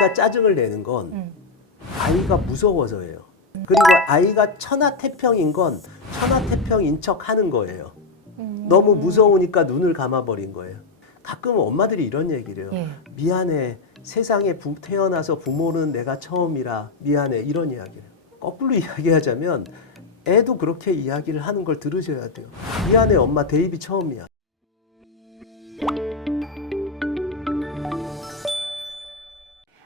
아이가 짜증을 내는 건 아이가 무서워서예요. 그리고 아이가 천하태평인 건 천하태평인 척 하는 거예요. 너무 무서우니까 눈을 감아버린 거예요. 가끔 엄마들이 이런 얘기를 해요. 예. 미안해. 세상에 태어나서 부모는 내가 처음이라 미안해. 이런 이야기를. 거꾸로 이야기하자면 애도 그렇게 이야기를 하는 걸 들으셔야 돼요. 미안해 엄마 대입이 처음이야.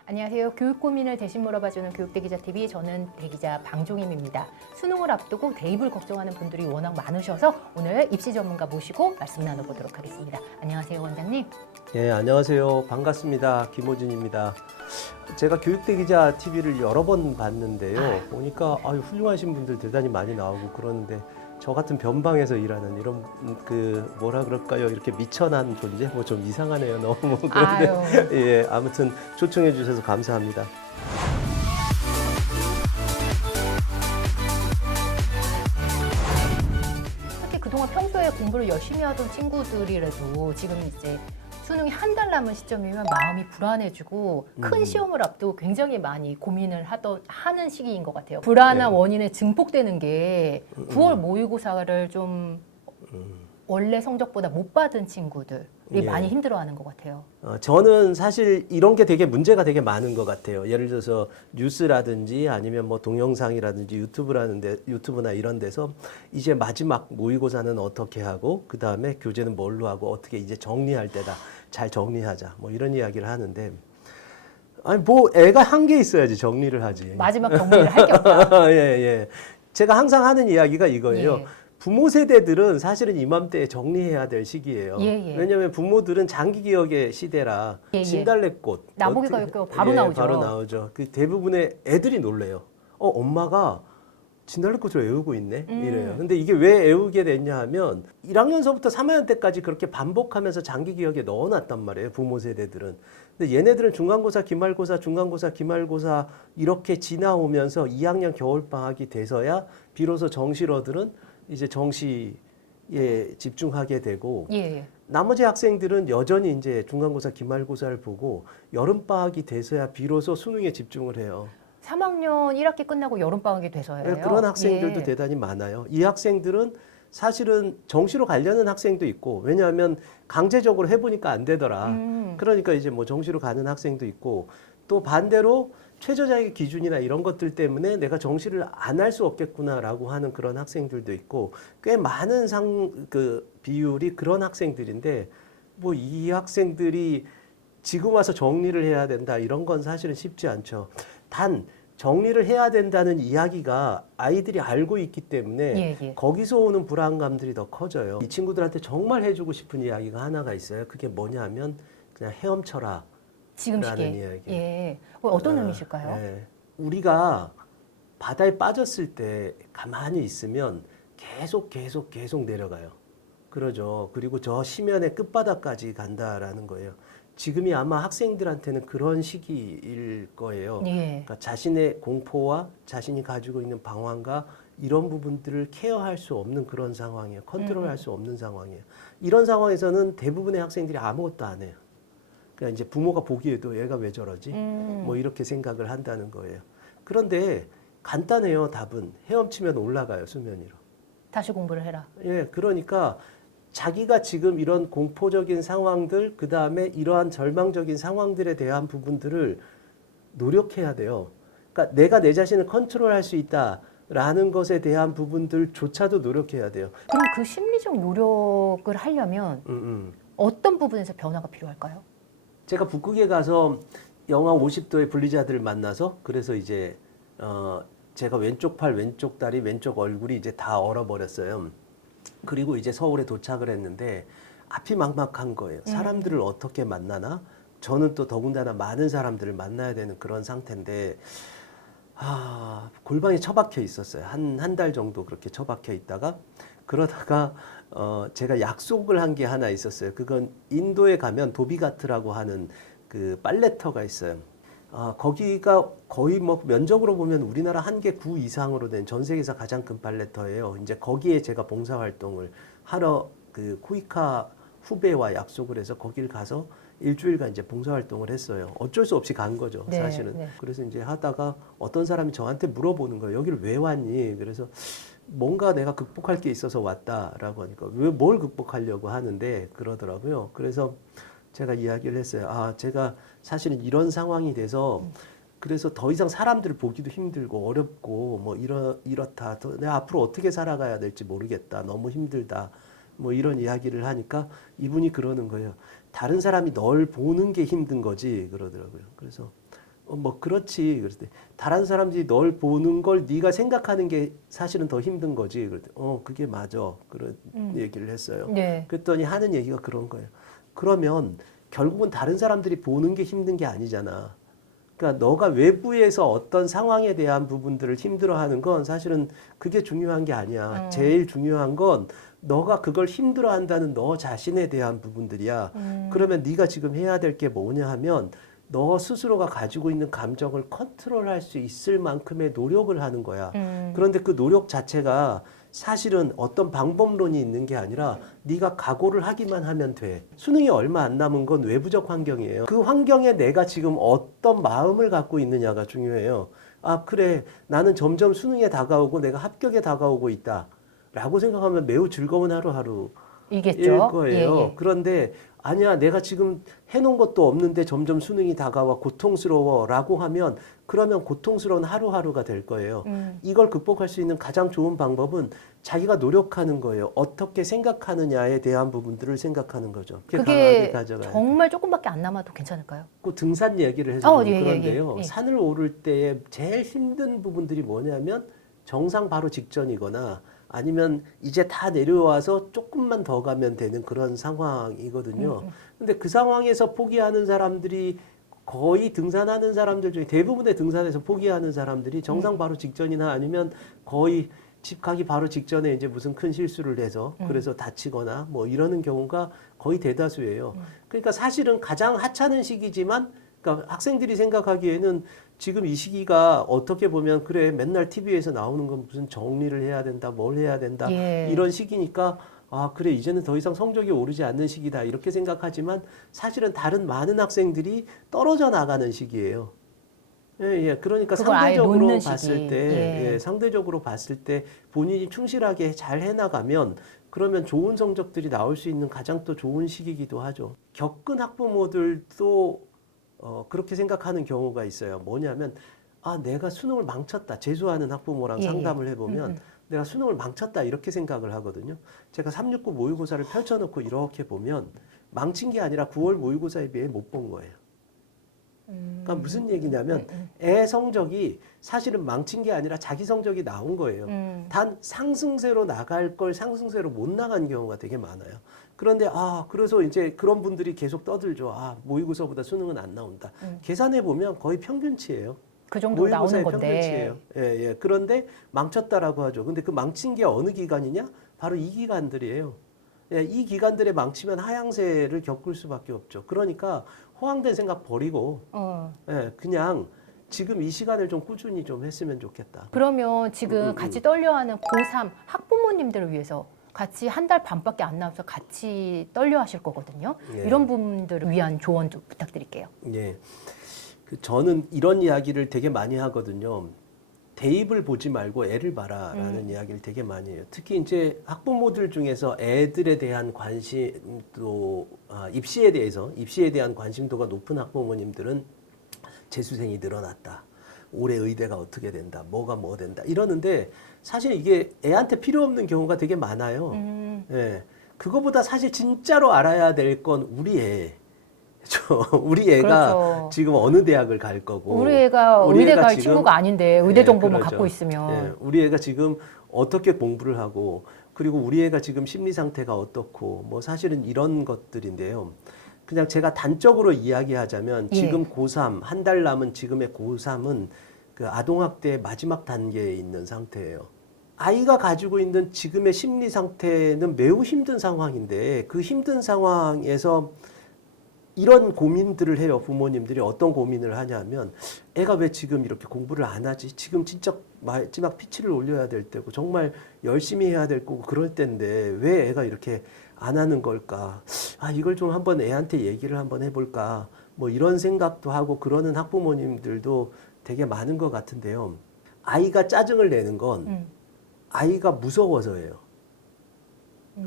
안녕하세요. 교육 고민을 대신 물어봐주는 교육대기자TV, 저는 대기자 방종임입니다. 수능을 앞두고 대입을 걱정하는 분들이 워낙 많으셔서 오늘 입시 전문가 모시고 말씀 나눠보도록 하겠습니다. 안녕하세요, 원장님. 예, 안녕하세요. 반갑습니다. 김호준입니다. 제가 교육대기자TV를 여러 번 봤는데요. 보니까 훌륭하신 분들 대단히 많이 나오고 그러는데 저 같은 변방에서 일하는 이런 뭐라 그럴까요? 이렇게 미천한 존재? 뭐 좀 이상하네요. 너무 그런데 예, 아무튼 초청해 주셔서 감사합니다. 특히 그동안 평소에 공부를 열심히 하던 친구들이라도 지금 이제 수능이 한 달 남은 시점이면 마음이 불안해지고 큰 시험을 앞두고 굉장히 많이 고민을 하는 시기인 것 같아요. 불안한 네. 원인에 증폭되는 게 9월 모의고사를 좀 원래 성적보다 못 받은 친구들이 예. 많이 힘들어하는 것 같아요. 저는 사실 이런 게 되게 문제가 되게 많은 것 같아요. 예를 들어서 뉴스라든지 아니면 뭐 동영상이라든지 유튜브나 이런 데서 이제 마지막 모의고사는 어떻게 하고 그 다음에 교재는 뭘로 하고 어떻게 이제 정리할 때다. 잘 정리하자. 뭐 이런 이야기를 하는데 아니 뭐 애가 한 개 있어야지 정리를 하지. 마지막 정리를 할 게 없다. 예, 예. 제가 항상 하는 이야기가 이거예요. 예. 부모 세대들은 사실은 이맘때에 정리해야 될 시기예요. 예. 왜냐하면 부모들은 장기 기억의 시대라 예. 진달래꽃 나보기가 이렇게 바로 나오죠. 바로 나오죠. 그 대부분의 애들이 놀래요. 엄마가 진달래꽃을 외우고 있네 이래요. 근데 이게 왜 외우게 됐냐 하면 1학년서부터 3학년 때까지 그렇게 반복하면서 장기 기억에 넣어놨단 말이에요. 부모 세대들은. 근데 얘네들은 중간고사, 기말고사, 중간고사, 기말고사 이렇게 지나오면서 2학년 겨울방학이 돼서야 비로소 정시러들은 이제 정시에 집중하게 되고 예. 나머지 학생들은 여전히 이제 중간고사, 기말고사를 보고 여름방학이 돼서야 비로소 수능에 집중을 해요. 3학년 1학기 끝나고 여름방학이 돼서요. 그런 학생들도 대단히 많아요. 이 학생들은 사실은 정시로 가려는 학생도 있고 왜냐하면 강제적으로 해보니까 안 되더라. 그러니까 이제 뭐 정시로 가는 학생도 있고 또 반대로 최저자격 기준이나 이런 것들 때문에 내가 정시를 안 할 수 없겠구나라고 하는 그런 학생들도 있고 꽤 많은 비율이 그런 학생들인데 뭐 이 학생들이 지금 와서 정리를 해야 된다 이런 건 사실은 쉽지 않죠. 단 정리를 해야 된다는 이야기가 아이들이 알고 있기 때문에 거기서 오는 불안감들이 더 커져요. 이 친구들한테 정말 해주고 싶은 이야기가 하나가 있어요. 그게 뭐냐 하면 그냥 헤엄쳐라. 지금 시기에. 이야기. 예. 어떤 의미실까요? 네. 우리가 바다에 빠졌을 때 가만히 있으면 계속 내려가요. 그러죠. 그리고 저 심연의 끝바닥까지 간다라는 거예요. 지금이 아마 학생들한테는 그런 시기일 거예요. 그러니까 자신의 공포와 자신이 가지고 있는 방황과 이런 부분들을 케어할 수 없는 그런 상황이에요. 컨트롤할 수 없는 상황이에요. 이런 상황에서는 대부분의 학생들이 아무것도 안 해요. 그러니까 이제 부모가 보기에도 얘가 왜 저러지? 뭐 이렇게 생각을 한다는 거예요. 그런데 간단해요. 답은 헤엄치면 올라가요. 수면 위로. 다시 공부를 해라. 예, 그러니까 자기가 지금 이런 공포적인 상황들, 그 다음에 이러한 절망적인 상황들에 대한 부분들을 노력해야 돼요. 그러니까 내가 내 자신을 컨트롤할 수 있다라는 것에 대한 부분들조차도 노력해야 돼요. 그럼 그 심리적 노력을 하려면 어떤 부분에서 변화가 필요할까요? 제가 북극에 가서 영하 50도의 분리자들을 만나서 그래서 이제 제가 왼쪽 팔, 왼쪽 다리, 왼쪽 얼굴이 이제 다 얼어버렸어요. 그리고 이제 서울에 도착을 했는데 앞이 막막한 거예요. 사람들을 어떻게 만나나? 저는 또 더군다나 많은 사람들을 만나야 되는 그런 상태인데 골방에 처박혀 있었어요. 한 달 정도 그렇게 처박혀 있다가 그러다가 제가 약속을 한 게 하나 있었어요. 그건 인도에 가면 도비가트라고 하는 그 빨래터가 있어요. 거기가 거의 뭐 면적으로 보면 우리나라 한 개 구 이상으로 된 전 세계에서 가장 큰 빨래터예요. 이제 거기에 제가 봉사활동을 하러 그 코이카 후배와 약속을 해서 거길 가서 일주일간 이제 봉사활동을 했어요. 어쩔 수 없이 간 거죠, 네, 사실은. 네. 그래서 이제 하다가 어떤 사람이 저한테 물어보는 거예요. 여기를 왜 왔니? 그래서 뭔가 내가 극복할 게 있어서 왔다라고 하니까 왜 뭘 극복하려고 하는데 그러더라고요. 그래서 제가 이야기를 했어요. 아, 제가 사실은 이런 상황이 돼서 그래서 더 이상 사람들을 보기도 힘들고 어렵고 뭐 이렇다. 내가 앞으로 어떻게 살아가야 될지 모르겠다. 너무 힘들다. 뭐 이런 이야기를 하니까 이분이 그러는 거예요. 다른 사람이 널 보는 게 힘든 거지 그러더라고요. 그래서 뭐 그렇지. 그랬더니 다른 사람들이 널 보는 걸 네가 생각하는 게 사실은 더 힘든 거지. 그랬더니 그게 맞아. 그런 얘기를 했어요. 네. 그랬더니 하는 얘기가 그런 거예요. 그러면 결국은 다른 사람들이 보는 게 힘든 게 아니잖아. 그러니까 너가 외부에서 어떤 상황에 대한 부분들을 힘들어하는 건 사실은 그게 중요한 게 아니야. 제일 중요한 건 너가 그걸 힘들어한다는 너 자신에 대한 부분들이야. 그러면 네가 지금 해야 될 게 뭐냐 하면 너 스스로가 가지고 있는 감정을 컨트롤할 수 있을 만큼의 노력을 하는 거야. 그런데 그 노력 자체가 사실은 어떤 방법론이 있는 게 아니라 네가 각오를 하기만 하면 돼. 수능이 얼마 안 남은 건 외부적 환경이에요. 그 환경에 내가 지금 어떤 마음을 갖고 있느냐가 중요해요. 아, 그래. 나는 점점 수능에 다가오고 내가 합격에 다가오고 있다. 라고 생각하면 매우 즐거운 하루하루일 이겠죠. 거예요. 예, 예. 그런데 아니야, 내가 지금 해놓은 것도 없는데 점점 수능이 다가와 고통스러워라고 하면 그러면 고통스러운 하루하루가 될 거예요. 이걸 극복할 수 있는 가장 좋은 방법은 자기가 노력하는 거예요. 어떻게 생각하느냐에 대한 부분들을 생각하는 거죠. 강하게 그게 가져가야 정말 조금밖에 안 남아도 괜찮을까요? 그 등산 얘기를 해서 좀 예, 예, 그런데요. 예, 예. 산을 오를 때에 제일 힘든 부분들이 뭐냐면 정상 바로 직전이거나 아니면 이제 다 내려와서 조금만 더 가면 되는 그런 상황이거든요. 근데 그 상황에서 포기하는 사람들이 거의 등산하는 사람들 중에 대부분의 등산에서 포기하는 사람들이 정상 바로 직전이나 아니면 거의 집 가기 바로 직전에 이제 무슨 큰 실수를 해서 그래서 다치거나 뭐 이러는 경우가 거의 대다수예요. 그러니까 사실은 가장 하찮은 시기지만 그러니까 학생들이 생각하기에는 지금 이 시기가 어떻게 보면 그래 맨날 TV에서 나오는 건 무슨 정리를 해야 된다, 뭘 해야 된다 예. 이런 시기니까 아 그래 이제는 더 이상 성적이 오르지 않는 시기다 이렇게 생각하지만 사실은 다른 많은 학생들이 떨어져 나가는 시기예요. 예, 예. 그러니까 그걸 아예 상대적으로 놓는 봤을 시기. 때, 예. 예, 상대적으로 봤을 때 본인이 충실하게 잘 해나가면 그러면 좋은 성적들이 나올 수 있는 가장 또 좋은 시기이기도 하죠. 겪은 학부모들도 그렇게 생각하는 경우가 있어요. 뭐냐면, 아, 내가 수능을 망쳤다. 재수하는 학부모랑 예, 상담을 해보면, 내가 수능을 망쳤다. 이렇게 생각을 하거든요. 제가 369 모의고사를 펼쳐놓고 이렇게 보면, 망친 게 아니라 9월 모의고사에 비해 못 본 거예요. 그러니까 무슨 얘기냐면, 애 성적이 사실은 망친 게 아니라 자기 성적이 나온 거예요. 단 상승세로 나갈 걸 상승세로 못 나간 경우가 되게 많아요. 그런데 그래서 이제 그런 분들이 계속 떠들죠. 모의고사보다 수능은 안 나온다. 계산해 보면 거의 평균치예요. 그 정도 나오는 모의고사의 건데. 평균치예요. 예, 예. 그런데 망쳤다라고 하죠. 근데 그 망친 게 어느 기간이냐? 바로 이 기간들이에요. 예, 이 기간들에 망치면 하향세를 겪을 수밖에 없죠. 그러니까 허황된 생각 버리고 예, 그냥 지금 이 시간을 좀 꾸준히 좀 했으면 좋겠다. 그러면 지금 같이 떨려하는 고3 학부모님들을 위해서 같이 한 달 반밖에 안 남아서 같이 떨려 하실 거거든요. 예. 이런 분들을 위한 조언 좀 부탁드릴게요. 예. 저는 이런 이야기를 되게 많이 하거든요. 대입을 보지 말고 애를 봐라라는 이야기를 되게 많이 해요. 특히 이제 학부모들 중에서 애들에 대한 관심도 입시에 대한 관심도가 높은 학부모님들은 재수생이 늘어났다. 올해 의대가 어떻게 된다. 뭐가 뭐 된다. 이러는데 사실 이게 애한테 필요 없는 경우가 되게 많아요. 예. 그거보다 사실 진짜로 알아야 될 건 우리 애. 우리 애가 그렇죠. 지금 어느 대학을 갈 거고 우리 애가 의대 갈 지금 친구가 아닌데 의대 예, 정보만 그러죠. 갖고 있으면 예, 우리 애가 지금 어떻게 공부를 하고 그리고 우리 애가 지금 심리 상태가 어떻고 뭐 사실은 이런 것들인데요. 그냥 제가 단적으로 이야기하자면 예. 지금 고3 한 달 남은 지금의 고3은 그 아동학대의 마지막 단계에 있는 상태예요. 아이가 가지고 있는 지금의 심리 상태는 매우 힘든 상황인데 그 힘든 상황에서 이런 고민들을 해요. 부모님들이 어떤 고민을 하냐면 애가 왜 지금 이렇게 공부를 안 하지? 지금 진짜 마지막 피치를 올려야 될 때고 정말 열심히 해야 될 거고 그럴 때인데 왜 애가 이렇게 안 하는 걸까? 아, 이걸 좀 한번 애한테 얘기를 한번 해볼까? 뭐 이런 생각도 하고 그러는 학부모님들도 되게 많은 것 같은데요. 아이가 짜증을 내는 건 아이가 무서워서예요.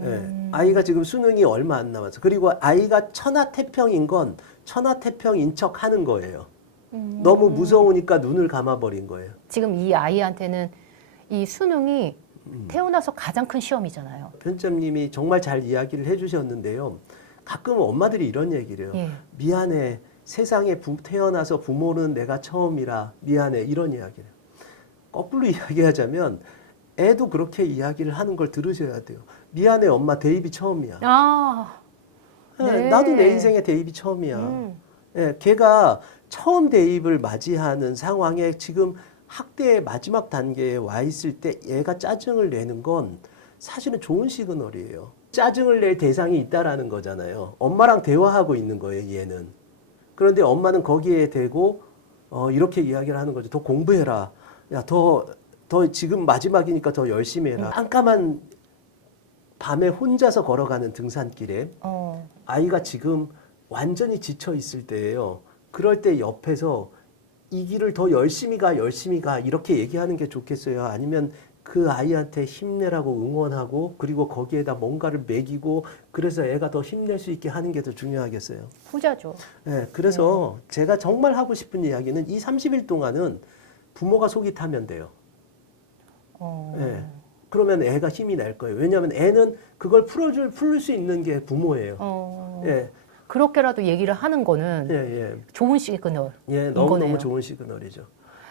예, 아이가 지금 수능이 얼마 안 남았어. 그리고 아이가 천하태평인 건 천하태평인 척 하는 거예요. 너무 무서우니까 눈을 감아버린 거예요. 지금 이 아이한테는 이 수능이 태어나서 가장 큰 시험이잖아요. 편집장님이 정말 잘 이야기를 해주셨는데요. 가끔 엄마들이 이런 얘기를 해요. 예. 미안해. 세상에 태어나서 부모는 내가 처음이라 미안해. 이런 이야기를 해요. 거꾸로 이야기하자면 애도 그렇게 이야기를 하는 걸 들으셔야 돼요. 미안해 엄마 대입이 처음이야. 아, 네. 나도 내 인생에 대입이 처음이야. 예, 걔가 처음 대입을 맞이하는 상황에 지금 학대의 마지막 단계에 와 있을 때 얘가 짜증을 내는 건 사실은 좋은 시그널이에요. 짜증을 낼 대상이 있다라는 거잖아요. 엄마랑 대화하고 있는 거예요, 얘는. 그런데 엄마는 거기에 대고 이렇게 이야기를 하는 거죠. 더 공부해라. 야, 더 지금 마지막이니까 더 열심히 해라. 깜깜한 밤에 혼자서 걸어가는 등산길에 아이가 지금 완전히 지쳐 있을 때예요. 그럴 때 옆에서 이 길을 더 열심히 가 이렇게 얘기하는 게 좋겠어요? 아니면 그 아이한테 힘내라고 응원하고 그리고 거기에다 뭔가를 먹이고 그래서 애가 더 힘낼 수 있게 하는 게 더 중요하겠어요? 후자죠. 네, 그래서 제가 정말 하고 싶은 이야기는 이 30일 동안은 부모가 속이 타면 돼요. 네. 그러면 애가 힘이 날 거예요. 왜냐하면 애는 그걸 풀 수 있는 게 부모예요. 예. 그렇게라도 얘기를 하는 거는 예. 좋은 시그널. 예, 너무너무 좋은 시그널이죠.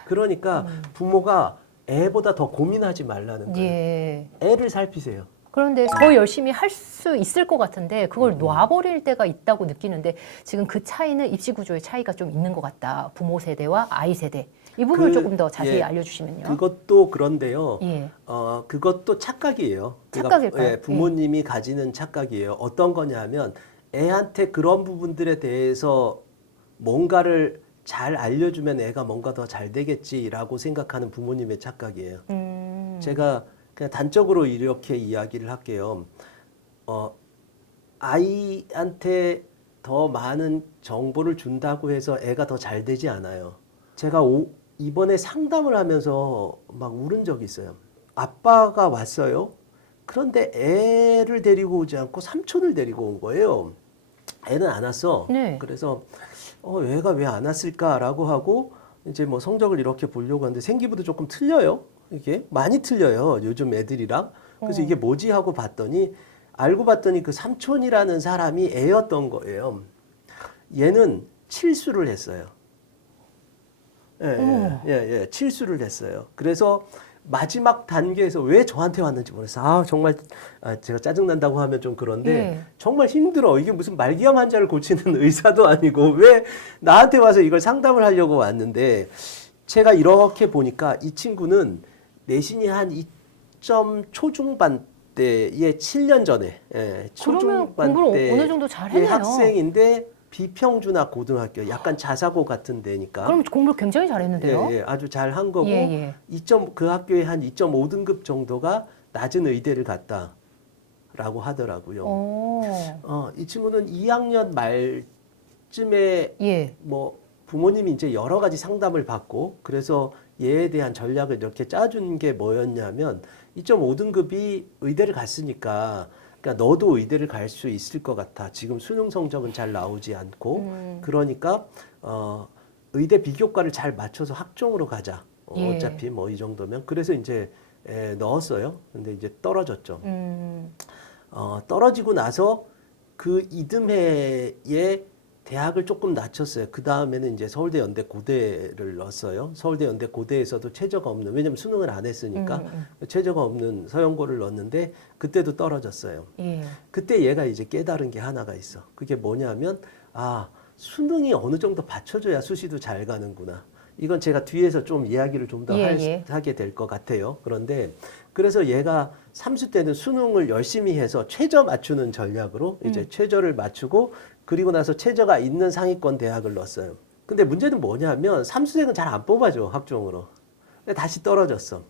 그러니까 부모가 애보다 더 고민하지 말라는 거예요. 예. 애를 살피세요. 그런데 더 열심히 할 수 있을 것 같은데 그걸 놔버릴 때가 있다고 느끼는데 지금 그 차이는 입시 구조의 차이가 좀 있는 것 같다. 부모 세대와 아이 세대. 이 부분을 조금 더 자세히 알려주시면요. 그것도 그런데요. 예. 그것도 착각이에요. 착각일까요? 예, 부모님이 가지는 착각이에요. 어떤 거냐면 애한테 그런 부분들에 대해서 뭔가를 잘 알려주면 애가 뭔가 더 잘 되겠지라고 생각하는 부모님의 착각이에요. 제가 그냥 단적으로 이렇게 이야기를 할게요. 아이한테 더 많은 정보를 준다고 해서 애가 더 잘 되지 않아요. 제가 이번에 상담을 하면서 막 울은 적이 있어요. 아빠가 왔어요. 그런데 애를 데리고 오지 않고 삼촌을 데리고 온 거예요. 애는 안 왔어. 네. 그래서 얘가 왜 안 왔을까라고 하고 이제 뭐 성적을 이렇게 보려고 하는데 생기부도 조금 틀려요. 이게 많이 틀려요. 요즘 애들이랑. 그래서 이게 뭐지 하고 봤더니 알고 봤더니 그 삼촌이라는 사람이 애였던 거예요. 얘는 칠수를 했어요. 예, 칠수를 했어요. 그래서 마지막 단계에서 왜 저한테 왔는지 모르겠어요. 정말 제가 짜증난다고 하면 좀 그런데 정말 힘들어. 이게 무슨 말기암 환자를 고치는 의사도 아니고 왜 나한테 와서 이걸 상담을 하려고 왔는데 제가 이렇게 보니까 이 친구는 내신이 한 2점 초중반 때의 7년 전에 초중반 공부를 어느 정도 잘 했네요. 학생인데 비평준학 고등학교 약간 자사고 같은 데니까. 그럼 공부를 굉장히 잘했는데요. 예, 아주 잘 한 거고 예. 그 학교에 한 2.5등급 정도가 낮은 의대를 갔다라고 하더라고요. 이 친구는 2학년 말쯤에 뭐 부모님이 이제 여러 가지 상담을 받고 그래서 얘에 대한 전략을 이렇게 짜준 게 뭐였냐면 2.5등급이 의대를 갔으니까 그러니까 너도 의대를 갈 수 있을 것 같아. 지금 수능 성적은 잘 나오지 않고 그러니까 의대 비교과를 잘 맞춰서 학종으로 가자. 어차피 뭐 이 정도면 그래서 이제 넣었어요. 근데 이제 떨어졌죠. 떨어지고 나서 그 이듬해에 대학을 조금 낮췄어요. 그 다음에는 이제 서울대 연대 고대를 넣었어요. 서울대 연대 고대에서도 최저가 없는, 왜냐면 수능을 안 했으니까 최저가 없는 서영고를 넣었는데 그때도 떨어졌어요. 그때 얘가 이제 깨달은 게 하나가 있어. 그게 뭐냐면 수능이 어느 정도 받쳐줘야 수시도 잘 가는구나. 이건 제가 뒤에서 좀 이야기를 좀 더 하게 될 것 같아요. 그런데 그래서 얘가 3수 때는 수능을 열심히 해서 최저 맞추는 전략으로 이제 최저를 맞추고 그리고 나서 최저가 있는 상위권 대학을 넣었어요. 근데 문제는 뭐냐면 3수생은 잘 안 뽑아줘, 학종으로. 근데 다시 떨어졌어.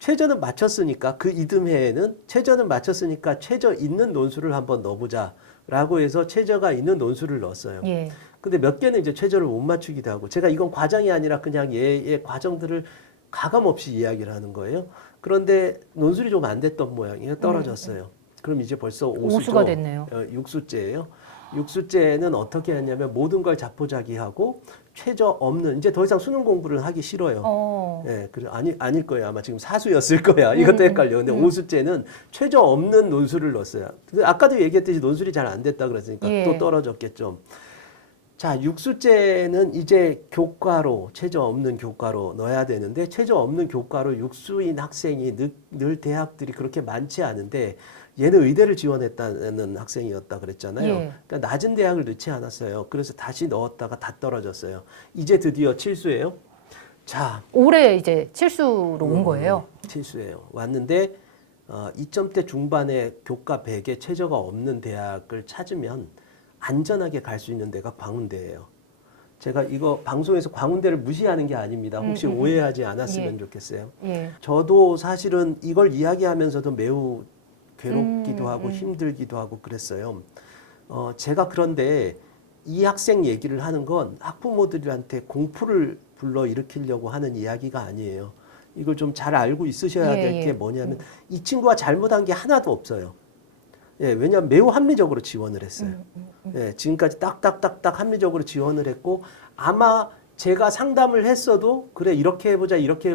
최저는 맞췄으니까 그 이듬해에는 최저는 맞췄으니까 최저 있는 논술을 한번 넣어보자 라고 해서 최저가 있는 논술을 넣었어요. 예. 근데 몇 개는 이제 최저를 못 맞추기도 하고 제가 이건 과장이 아니라 그냥 얘의 과정들을 가감없이 이야기를 하는 거예요. 그런데 논술이 좀 안 됐던 모양이에요. 떨어졌어요. 그럼 이제 벌써 오수가 됐네요. 6수째예요. 6수째는 어떻게 했냐면 모든 걸 자포자기하고 최저 없는 이제 더 이상 수능 공부를 하기 싫어요. 예, 그래 아닐 거예요. 아마 지금 4수였을 거야. 이것도 헷갈려. 근데 5수째는 최저 없는 논술을 넣었어요. 아까도 얘기했듯이 논술이 잘 안 됐다 그랬으니까 또 떨어졌겠죠. 자, 6수째는 이제 교과로, 최저 없는 교과로 넣어야 되는데, 최저 없는 교과로 6수인 학생이 늘 대학들이 그렇게 많지 않은데, 얘는 의대를 지원했다는 학생이었다 그랬잖아요. 그러니까 낮은 대학을 넣지 않았어요. 그래서 다시 넣었다가 다 떨어졌어요. 이제 드디어 7수예요. 자. 올해 이제 7수로 온 거예요? 7수예요. 왔는데, 2점대 중반에 교과 100에 최저가 없는 대학을 찾으면, 안전하게 갈 수 있는 데가 광운대예요. 제가 이거 방송에서 광운대를 무시하는 게 아닙니다. 혹시 오해하지 않았으면 좋겠어요. 저도 사실은 이걸 이야기하면서도 매우 괴롭기도 하고 힘들기도 하고 그랬어요. 제가 그런데 이 학생 얘기를 하는 건 학부모들한테 공포를 불러일으키려고 하는 이야기가 아니에요. 이걸 좀 잘 알고 있으셔야 될 게 뭐냐면 이 친구가 잘못한 게 하나도 없어요. 예, 왜냐하면 매우 합리적으로 지원을 했어요. 예, 지금까지 딱딱딱딱 합리적으로 지원을 했고 아마 제가 상담을 했어도 그래 이렇게 해보자 이렇게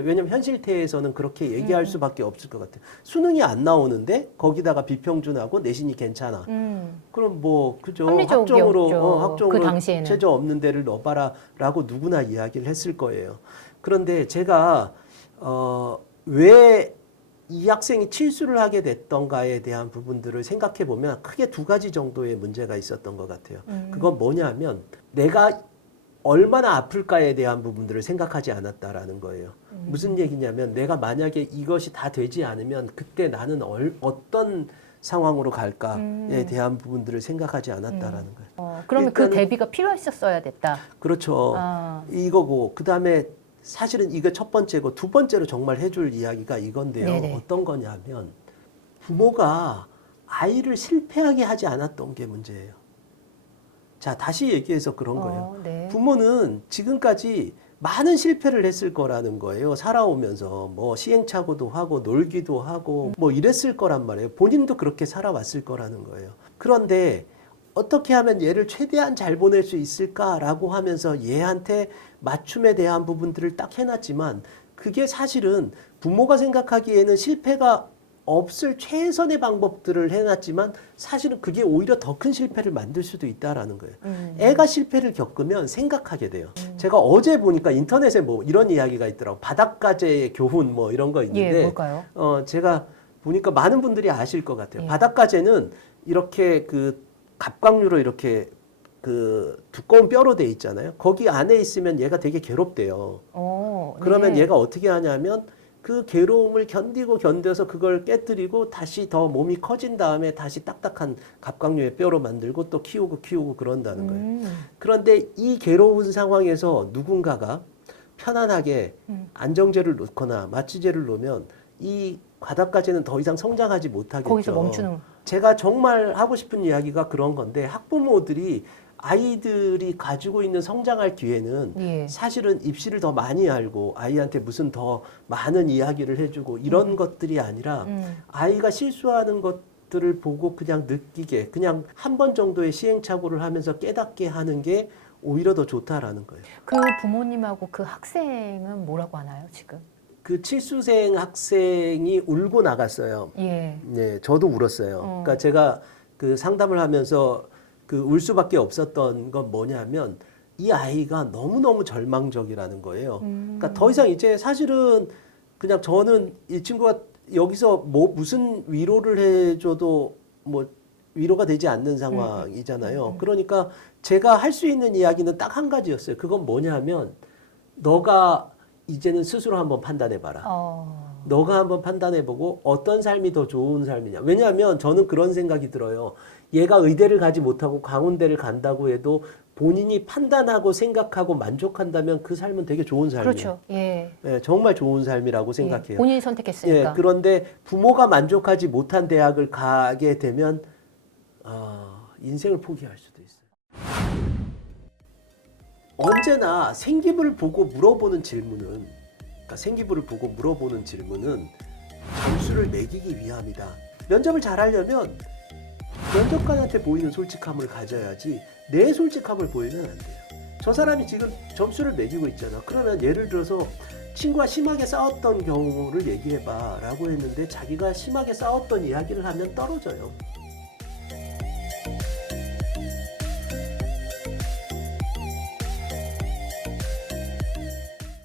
왜냐하면 현실태에서는 그렇게 얘기할 수밖에 없을 것 같아요. 수능이 안 나오는데 거기다가 비평준하고 내신이 괜찮아. 그럼 뭐 그죠 학종으로 그 당시에는. 최저 없는 데를 넣어봐라라고 누구나 이야기를 했을 거예요. 그런데 제가 왜 이 학생이 칠수를 하게 됐던가에 대한 부분들을 생각해 보면 크게 두 가지 정도의 문제가 있었던 것 같아요. 그건 뭐냐면 내가 얼마나 아플까에 대한 부분들을 생각하지 않았다라는 거예요. 무슨 얘기냐면 내가 만약에 이것이 다 되지 않으면 그때 나는 어떤 상황으로 갈까에 대한 부분들을 생각하지 않았다라는 거예요. 그러면 그 대비가 필요했었어야 됐다. 그렇죠. 이거고 그다음에 사실은 이게 첫 번째고 두 번째로 정말 해줄 이야기가 이건데요. 네네. 어떤 거냐면 부모가 아이를 실패하게 하지 않았던 게 문제예요. 자, 다시 얘기해서 그런 거예요. 네. 부모는 지금까지 많은 실패를 했을 거라는 거예요. 살아오면서 뭐 시행착오도 하고 놀기도 하고 뭐 이랬을 거란 말이에요. 본인도 그렇게 살아왔을 거라는 거예요. 그런데 어떻게 하면 얘를 최대한 잘 보낼 수 있을까라고 하면서 얘한테 맞춤에 대한 부분들을 딱 해놨지만 그게 사실은 부모가 생각하기에는 실패가 없을 최선의 방법들을 해놨지만 사실은 그게 오히려 더 큰 실패를 만들 수도 있다라는 거예요. 애가 실패를 겪으면 생각하게 돼요. 제가 어제 보니까 인터넷에 뭐 이런 이야기가 있더라고요. 바닷가재의 교훈 뭐 이런 거 있는데 뭘까요? 제가 보니까 많은 분들이 아실 것 같아요. 예. 바닷가재는 이렇게 그 갑각류로 이렇게 그 두꺼운 뼈로 돼 있잖아요. 거기 안에 있으면 얘가 되게 괴롭대요. 그러면 얘가 어떻게 하냐면 그 괴로움을 견뎌서 그걸 깨뜨리고 다시 더 몸이 커진 다음에 다시 딱딱한 갑각류의 뼈로 만들고 또 키우고 그런다는 거예요. 그런데 이 괴로운 상황에서 누군가가 편안하게 안정제를 놓거나 마취제를 놓으면 이 바닷가재는 더 이상 성장하지 못하겠죠. 거기서 멈추는. 제가 정말 하고 싶은 이야기가 그런 건데 학부모들이 아이들이 가지고 있는 성장할 기회는 사실은 입시를 더 많이 알고 아이한테 무슨 더 많은 이야기를 해주고 이런 것들이 아니라 아이가 실수하는 것들을 보고 그냥 느끼게 그냥 한 번 정도의 시행착오를 하면서 깨닫게 하는 게 오히려 더 좋다라는 거예요. 그 부모님하고 그 학생은 뭐라고 하나요 지금? 그 칠수생 학생이 울고 나갔어요. 예. 네, 저도 울었어요. 그러니까 제가 그 상담을 하면서 그 울 수밖에 없었던 건 뭐냐면 이 아이가 너무너무 절망적이라는 거예요. 그러니까 더 이상 이제 사실은 그냥 저는 이 친구가 여기서 뭐 무슨 위로를 해줘도 뭐 위로가 되지 않는 상황이잖아요. 그러니까 제가 할 수 있는 이야기는 딱 한 가지였어요. 그건 뭐냐면 너가 이제는 스스로 한번 판단해봐라. 어. 너가 한번 판단해보고 어떤 삶이 더 좋은 삶이냐. 왜냐하면 저는 그런 생각이 들어요. 얘가 의대를 가지 못하고 강원대를 간다고 해도 본인이 판단하고 생각하고 만족한다면 그 삶은 되게 좋은 삶이에요. 그렇죠. 예. 예, 정말 좋은 삶이라고 생각해요. 예. 본인이 선택했으니까. 예, 그런데 부모가 만족하지 못한 대학을 가게 되면 인생을 포기할 수도 있어요. 언제나 생기부를 보고 물어보는 질문은, 그러니까 생기부를 보고 물어보는 질문은 점수를 매기기 위함이다. 면접을 잘하려면 면접관한테 보이는 솔직함을 가져야지 내 솔직함을 보이면 안 돼요. 저 사람이 지금 점수를 매기고 있잖아. 그러면 예를 들어서 친구와 심하게 싸웠던 경우를 얘기해봐 라고 했는데 자기가 심하게 싸웠던 이야기를 하면 떨어져요.